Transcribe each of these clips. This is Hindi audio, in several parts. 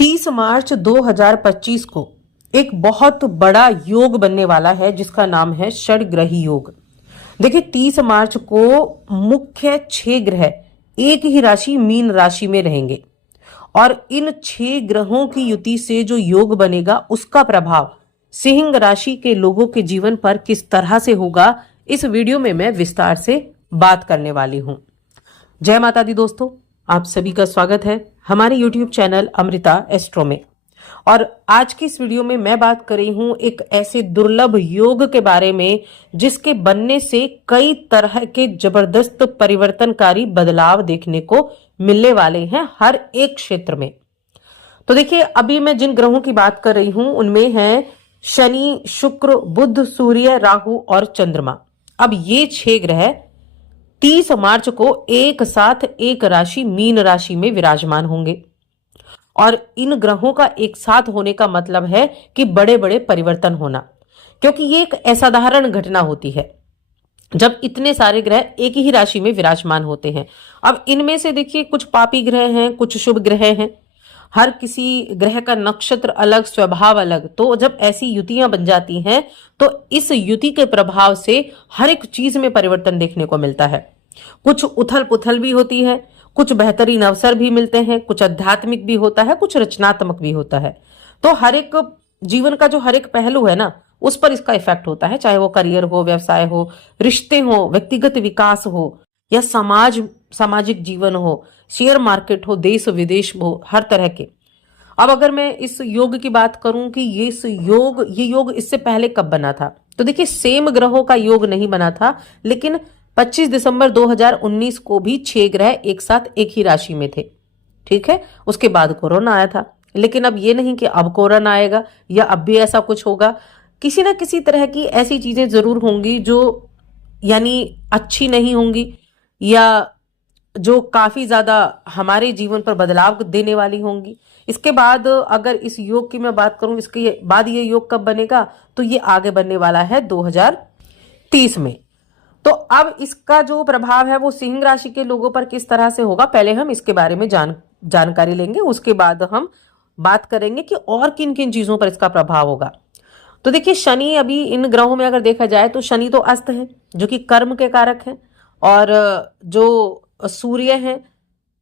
30 मार्च 2025 को एक बहुत बड़ा योग बनने वाला है जिसका नाम है षडग्रही योग। देखिए 30 मार्च को मुख्य 6 ग्रह एक ही राशि मीन राशि में रहेंगे और इन 6 ग्रहों की युति से जो योग बनेगा उसका प्रभाव सिंह राशि के लोगों के जीवन पर किस तरह से होगा, इस वीडियो में मैं विस्तार से बात करने वाली हूं। जय माता दी दोस्तों, आप सभी का स्वागत है हमारे YouTube चैनल अमृता एस्ट्रो में। और आज की इस वीडियो में मैं बात कर रही हूं एक ऐसे दुर्लभ योग के बारे में जिसके बनने से कई तरह के जबरदस्त परिवर्तनकारी बदलाव देखने को मिलने वाले हैं हर एक क्षेत्र में। तो देखिए, अभी मैं जिन ग्रहों की बात कर रही हूं उनमें हैं शनि, शुक्र, बुध, सूर्य, राहु और चंद्रमा। अब ये 6 ग्रह 30 मार्च को एक साथ एक राशि मीन राशि में विराजमान होंगे और इन ग्रहों का एक साथ होने का मतलब है कि बड़े बड़े परिवर्तन होना, क्योंकि ये एक असाधारण घटना होती है जब इतने सारे ग्रह एक ही राशि में विराजमान होते हैं। अब इनमें से देखिए, कुछ पापी ग्रह हैं, कुछ शुभ ग्रह हैं, हर किसी ग्रह का नक्षत्र अलग, स्वभाव अलग। तो जब ऐसी युतियां बन जाती हैं तो इस युति के प्रभाव से हर एक चीज में परिवर्तन देखने को मिलता है। कुछ उथल पुथल भी होती है, कुछ बेहतरीन अवसर भी मिलते हैं, कुछ आध्यात्मिक भी होता है, कुछ रचनात्मक भी होता है। तो हर एक जीवन का जो हर एक पहलू है ना, उस पर इसका इफेक्ट होता है, चाहे वो करियर हो, व्यवसाय हो, रिश्ते हो, व्यक्तिगत विकास हो या सामाजिक जीवन हो, शेयर मार्केट हो, देश विदेश हो, हर तरह के। अब अगर मैं इस योग की बात करूं कि ये योग इससे पहले कब बना था, तो देखिए सेम ग्रहों का योग नहीं बना था, लेकिन 25 दिसंबर 2019 को भी 6 ग्रह एक साथ एक ही राशि में थे। ठीक है, उसके बाद कोरोना आया था, लेकिन अब ये नहीं कि अब कोरोना आएगा या अब भी ऐसा कुछ होगा। किसी ना किसी तरह की ऐसी चीजें जरूर होंगी जो यानी अच्छी नहीं होंगी या जो काफी ज्यादा हमारे जीवन पर बदलाव देने वाली होंगी। इसके बाद अगर इस योग की मैं बात करूं, इसके बाद ये योग कब बनेगा, तो ये आगे बनने वाला है 2030 में। तो अब इसका जो प्रभाव है वो सिंह राशि के लोगों पर किस तरह से होगा, पहले हम इसके बारे में जानकारी लेंगे। उसके बाद हम बात करेंगे कि और किन किन चीजों पर इसका प्रभाव होगा। तो देखिए, शनि, अभी इन ग्रहों में अगर देखा जाए तो शनि तो अस्त है जो कि कर्म के कारक है, और जो सूर्य है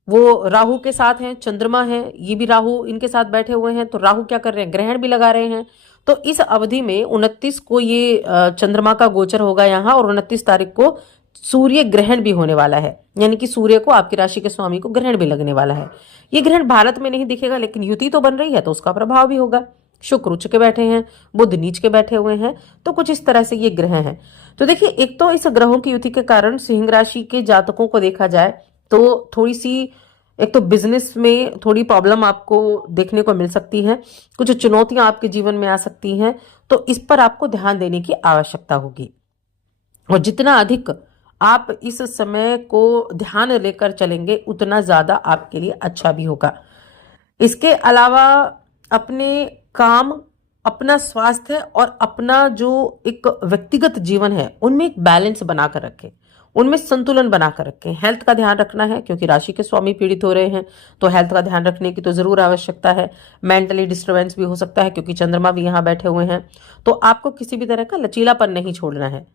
वो राहु के साथ हैं, चंद्रमा है, ये भी राहु इनके साथ बैठे हुए हैं। तो राहु क्या कर रहे हैं, ग्रहण भी लगा रहे हैं। तो इस अवधि में 29 को ये चंद्रमा का गोचर होगा यहाँ, और 29 तारीख को सूर्य ग्रहण भी होने वाला है, यानी कि सूर्य को, आपकी राशि के स्वामी को, ग्रहण भी लगने वाला है। ये ग्रहण भारत में नहीं दिखेगा, लेकिन युति तो बन रही है तो उसका प्रभाव भी होगा। शुक्र उच्च के बैठे हैं, बुध नीच के बैठे हुए हैं, तो कुछ इस तरह से ये ग्रह हैं। तो देखिए, एक तो इस ग्रहों की युति के कारण सिंह राशि के जातकों को देखा जाए तो थोड़ी सी, एक तो बिजनेस में थोड़ी प्रॉब्लम आपको देखने को मिल सकती है, कुछ चुनौतियां आपके जीवन में आ सकती हैं, तो इस पर आपको ध्यान देने की आवश्यकता होगी। और जितना अधिक आप इस समय को ध्यान लेकर चलेंगे उतना ज्यादा आपके लिए अच्छा भी होगा। इसके अलावा अपने काम, अपना स्वास्थ्य और अपना जो एक व्यक्तिगत जीवन है उनमें एक बैलेंस बनाकर रखें, उनमें संतुलन बनाकर रखें। हेल्थ का ध्यान रखना है, क्योंकि राशि के स्वामी पीड़ित हो रहे हैं तो हेल्थ का ध्यान रखने की तो जरूर आवश्यकता है। मेंटली डिस्टर्बेंस भी हो सकता है, क्योंकि चंद्रमा भी यहाँ बैठे हुए हैं। तो आपको किसी भी तरह का लचीलापन नहीं छोड़ना है।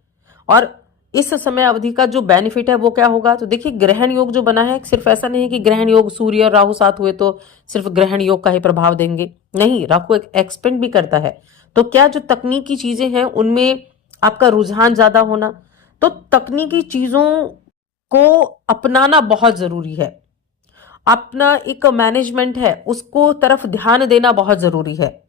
और इस समय अवधि का जो बेनिफिट है वो क्या होगा, तो देखिए ग्रहण योग जो बना है, सिर्फ ऐसा नहीं है कि ग्रहण योग सूर्य और राहु साथ हुए तो सिर्फ ग्रहण योग का ही प्रभाव देंगे, नहीं, राहु एक एक्सपेंड भी करता है। तो क्या जो तकनीकी चीजें हैं उनमें आपका रुझान ज्यादा होना, तो तकनीकी चीजों को अपनाना बहुत जरूरी है। अपना एक मैनेजमेंट है उसको तरफ ध्यान देना बहुत जरूरी है।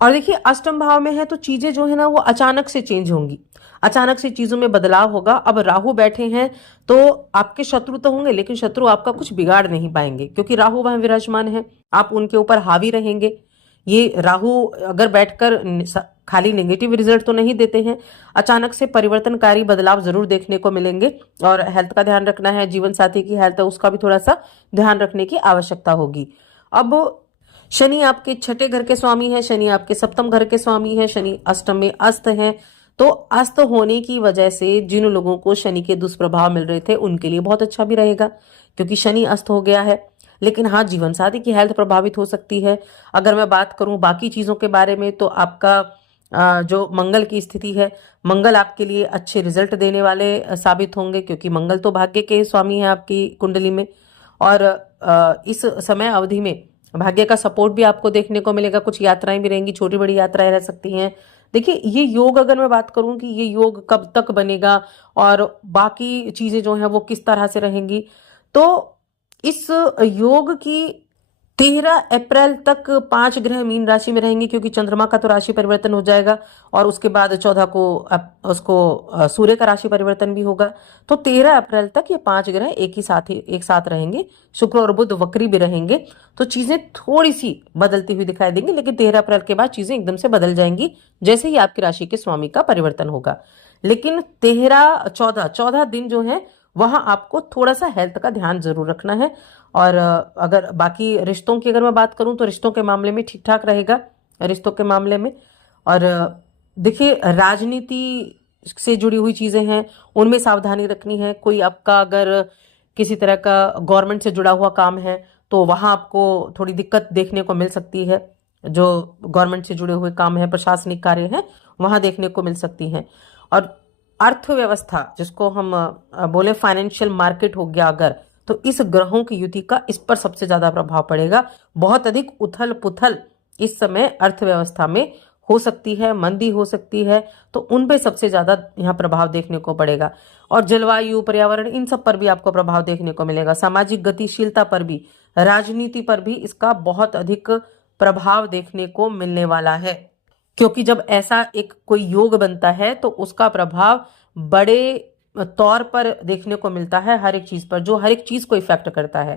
और देखिए, अष्टम भाव में है तो चीजें जो है ना वो अचानक से चेंज होंगी, अचानक से चीजों में बदलाव होगा। अब राहु बैठे हैं तो आपके शत्रु तो होंगे, लेकिन शत्रु आपका कुछ बिगाड़ नहीं पाएंगे, क्योंकि राहु वहां विराजमान है, आप उनके ऊपर हावी रहेंगे। ये राहु अगर बैठकर खाली नेगेटिव रिजल्ट तो नहीं देते हैं, अचानक से परिवर्तनकारी बदलाव जरूर देखने को मिलेंगे। और हेल्थ का ध्यान रखना है, जीवन साथी की हेल्थ है उसका भी थोड़ा सा ध्यान रखने की आवश्यकता होगी। अब शनि आपके 6ठे घर के स्वामी है, शनि आपके 7म घर के स्वामी है, शनि अष्टम में अस्त है। तो अस्त होने की वजह से जिन लोगों को शनि के दुष्प्रभाव मिल रहे थे उनके लिए बहुत अच्छा भी रहेगा, क्योंकि शनि अस्त हो गया है। लेकिन हाँ, जीवन साथी की हेल्थ प्रभावित हो सकती है। अगर मैं बात करूं बाकी चीजों के बारे में, तो आपका जो मंगल की स्थिति है, मंगल आपके लिए अच्छे रिजल्ट देने वाले साबित होंगे, क्योंकि मंगल तो भाग्य के स्वामी है आपकी कुंडली में। और इस समय अवधि में भाग्य का सपोर्ट भी आपको देखने को मिलेगा। कुछ यात्राएं भी रहेंगी, छोटी बड़ी यात्राएं रह सकती हैं। देखिए, ये योग अगर मैं बात करूं कि ये योग कब तक बनेगा और बाकी चीजें जो हैं वो किस तरह से रहेंगी, तो इस योग की 13 अप्रैल तक 5 ग्रह मीन राशि में रहेंगे, क्योंकि चंद्रमा का तो राशि परिवर्तन हो जाएगा और उसके बाद 14 को उसको सूर्य का राशि परिवर्तन भी होगा। तो 13 अप्रैल तक ये 5 ग्रह एक साथ रहेंगे। शुक्र और बुध वक्री भी रहेंगे, तो चीजें थोड़ी सी बदलती हुई दिखाई देंगी, लेकिन 13 अप्रैल के बाद चीजें एकदम से बदल जाएंगी जैसे ही आपकी राशि के स्वामी का परिवर्तन होगा। लेकिन 13 14 दिन जो है वहां आपको थोड़ा सा हेल्थ का ध्यान जरूर रखना है। और अगर बाकी रिश्तों की अगर मैं बात करूं, तो रिश्तों के मामले में ठीक ठाक रहेगा, रिश्तों के मामले में। और देखिए, राजनीति से जुड़ी हुई चीजें हैं, उनमें सावधानी रखनी है। कोई आपका अगर किसी तरह का गवर्नमेंट से जुड़ा हुआ काम है, तो वहां आपको थोड़ी दिक्कत देखने को मिल सकती है। जो गवर्नमेंट से जुड़े हुए काम है, प्रशासनिक कार्य है, वहां देखने को मिल सकती हैं। और अर्थव्यवस्था, जिसको हम बोले फाइनेंशियल मार्केट हो गया अगर, तो इस ग्रहों की युति का इस पर सबसे ज्यादा प्रभाव पड़ेगा। बहुत अधिक उथल पुथल इस समय अर्थव्यवस्था में हो सकती है, मंदी हो सकती है, तो उन पे सबसे ज्यादा यहाँ प्रभाव देखने को पड़ेगा। और जलवायु, पर्यावरण, इन सब पर भी आपको प्रभाव देखने को मिलेगा। सामाजिक गतिशीलता पर भी, राजनीति पर भी इसका बहुत अधिक प्रभाव देखने को मिलने वाला है। क्योंकि जब ऐसा एक कोई योग बनता है, तो उसका प्रभाव बड़े तौर पर देखने को मिलता है हर एक चीज पर, जो हर एक चीज को इफेक्ट करता है।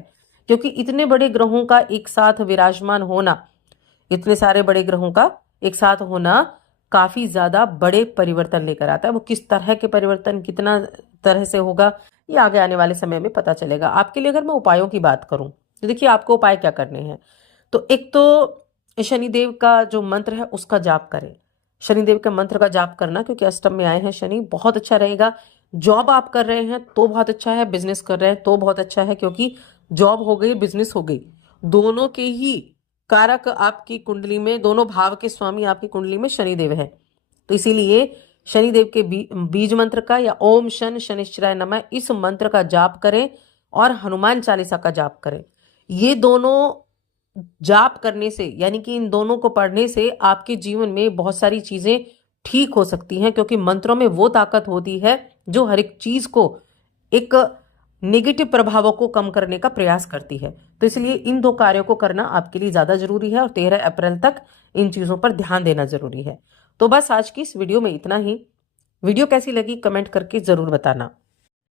क्योंकि इतने बड़े ग्रहों का एक साथ विराजमान होना, इतने सारे बड़े ग्रहों का एक साथ होना काफी ज्यादा बड़े परिवर्तन लेकर आता है। वो किस तरह के परिवर्तन, कितना तरह से होगा, ये आगे आने वाले समय में पता चलेगा। आपके लिए अगर मैं उपायों की बात करूं, तो देखिए आपको उपाय क्या करने हैं। तो एक तो शनिदेव का जो मंत्र है उसका जाप करें। शनिदेव के मंत्र का जाप करना, क्योंकि अष्टम में आए हैं शनि, बहुत अच्छा रहेगा। जॉब आप कर रहे हैं तो बहुत अच्छा है, बिजनेस कर रहे हैं तो बहुत अच्छा है, क्योंकि जॉब हो गई, बिजनेस हो गई, दोनों के ही कारक आपकी कुंडली में, दोनों भाव के स्वामी आपकी कुंडली में शनिदेव है। तो इसीलिए शनिदेव के बीज मंत्र का, या ओम शन शनिश्चराय नमः, इस मंत्र का जाप करें और हनुमान चालीसा का जाप करें। ये दोनों जाप करने से, यानी कि इन दोनों को पढ़ने से आपके जीवन में बहुत सारी चीजें ठीक हो सकती हैं, क्योंकि मंत्रों में वो ताकत होती है जो हर एक चीज को, एक नेगेटिव प्रभावों को कम करने का प्रयास करती है। तो इसलिए इन दो कार्यों को करना आपके लिए ज्यादा जरूरी है, और 13 अप्रैल तक इन चीजों पर ध्यान देना जरूरी है। तो बस आज की इस वीडियो में इतना ही। वीडियो कैसी लगी कमेंट करके जरूर बताना।